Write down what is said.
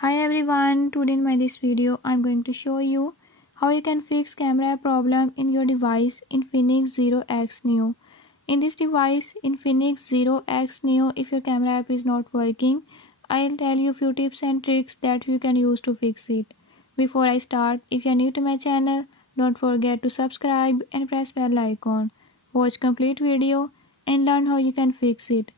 Hi everyone, today in my this video I'm going to show you how you can fix camera problem in your device Infinix Zero X Neo. In this device Infinix Zero X Neo, if your camera app is not working, I'll tell you few tips and tricks that you can use to fix it. Before I start, if you are new to my channel, don't forget to subscribe and press bell icon. Watch complete video and learn how you can fix it.